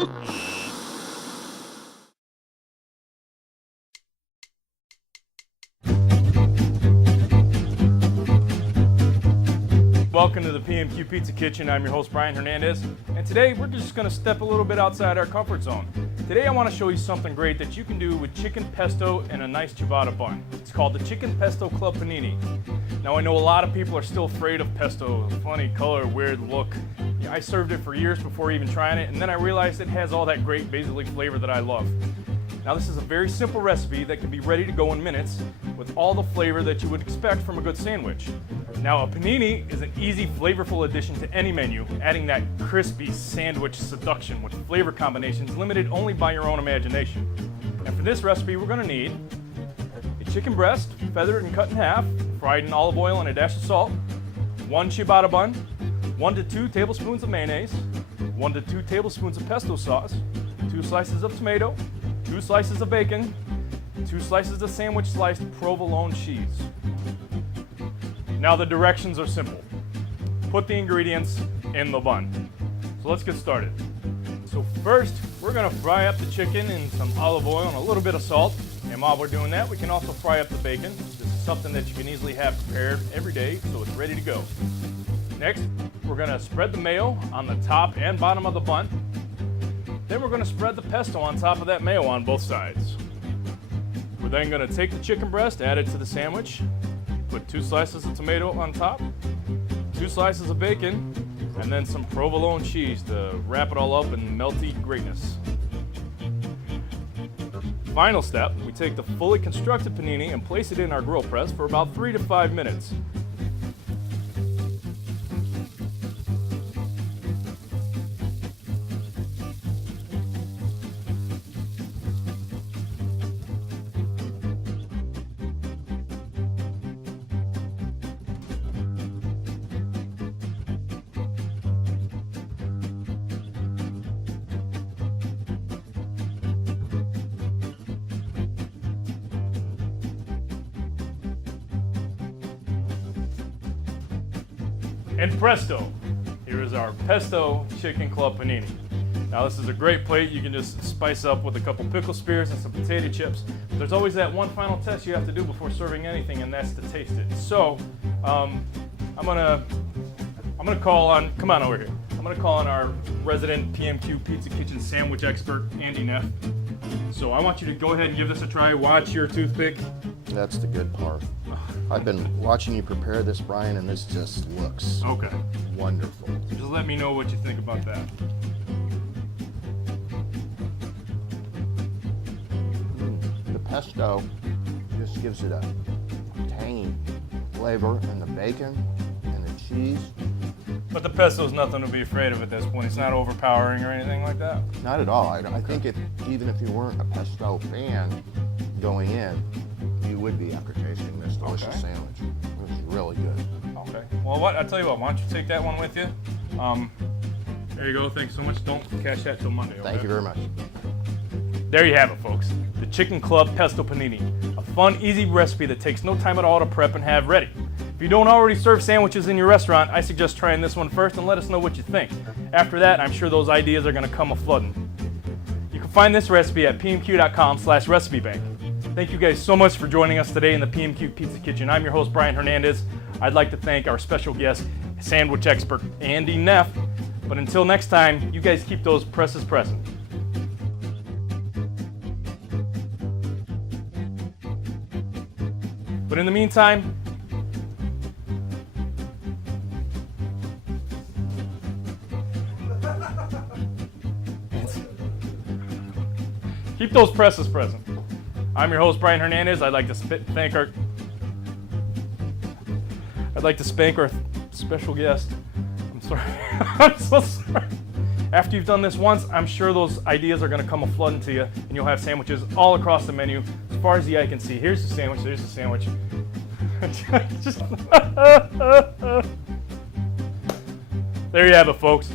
Welcome to the PMQ Pizza Kitchen. I'm your host, Brian Hernandez, and today we're just going to step a little bit outside our comfort zone. Today I want to show you something great that you can do with chicken pesto and a nice ciabatta bun. It's called the Chicken Pesto Club Panini. Now I know a lot of people are still afraid of pesto, funny color, weird look. Yeah, I served it for years before even trying it, and then I realized it has all that great basilic flavor that I love. Now this is a very simple recipe that can be ready to go in minutes with all the flavor that you would expect from a good sandwich. Now a panini is an easy, flavorful addition to any menu, adding that crispy sandwich seduction with flavor combinations limited only by your own imagination. And for this recipe we're going to need a chicken breast, feathered and cut in half, fried in olive oil and a dash of salt, 1 ciabatta bun, 1 to 2 tablespoons of mayonnaise, 1 to 2 tablespoons of pesto sauce, 2 slices of tomato, 2 slices of bacon, 2 slices of sandwich sliced provolone cheese. Now the directions are simple. Put the ingredients in the bun. So let's get started. So first, we're gonna fry up the chicken in some olive oil and a little bit of salt. And while we're doing that, we can also fry up the bacon. This is something that you can easily have prepared every day, so it's ready to go. Next, we're gonna spread the mayo on the top and bottom of the bun. Then we're going to spread the pesto on top of that mayo on both sides. We're then going to take the chicken breast, add it to the sandwich, put 2 slices of tomato on top, 2 slices of bacon, and then some provolone cheese to wrap it all up in melty greatness. Final step, we take the fully constructed panini and place it in our grill press for about 3 to 5 minutes. And presto, here is our pesto chicken club panini. Now this is a great plate. You can just spice up with a couple pickle spears and some potato chips. But there's always that one final test you have to do before serving anything, and that's to taste it. So I'm gonna call on, come on over here. I'm gonna call on our resident PMQ Pizza Kitchen sandwich expert, Andy Neff. So I want you to go ahead and give this a try. Watch your toothpick. That's the good part. I've been watching you prepare this, Brian, and this just looks wonderful. So just let me know what you think about that. The pesto just gives it a tangy flavor, and the bacon and the cheese. But the pesto's nothing to be afraid of at this point. It's not overpowering or anything like that. Not at all. I think even if you weren't a pesto fan going in, you would be after tasting this delicious sandwich. It was really good. Okay. Well, I tell you what, why don't you take that one with you? There you go. Thanks so much. Don't catch that till Monday. Okay? Thank you very much. There you have it, folks. The Chicken Club Pesto Panini. A fun, easy recipe that takes no time at all to prep and have ready. If you don't already serve sandwiches in your restaurant, I suggest trying this one first and let us know what you think. After that, I'm sure those ideas are going to come a-flooding. You can find this recipe at pmq.com/recipebank. Thank you guys so much for joining us today in the PMQ Pizza Kitchen. I'm your host, Brian Hernandez. I'd like to thank our special guest, sandwich expert, Andy Neff. But until next time, you guys keep those presses pressing. But in the meantime, keep those presses present. I'm your host, Brian Hernandez. I'd like to spank our special guest. I'm sorry. I'm so sorry. After you've done this once, I'm sure those ideas are going to come a-flooding to you, and you'll have sandwiches all across the menu as far as the eye can see. Here's the sandwich. There's the sandwich. There you have it, folks.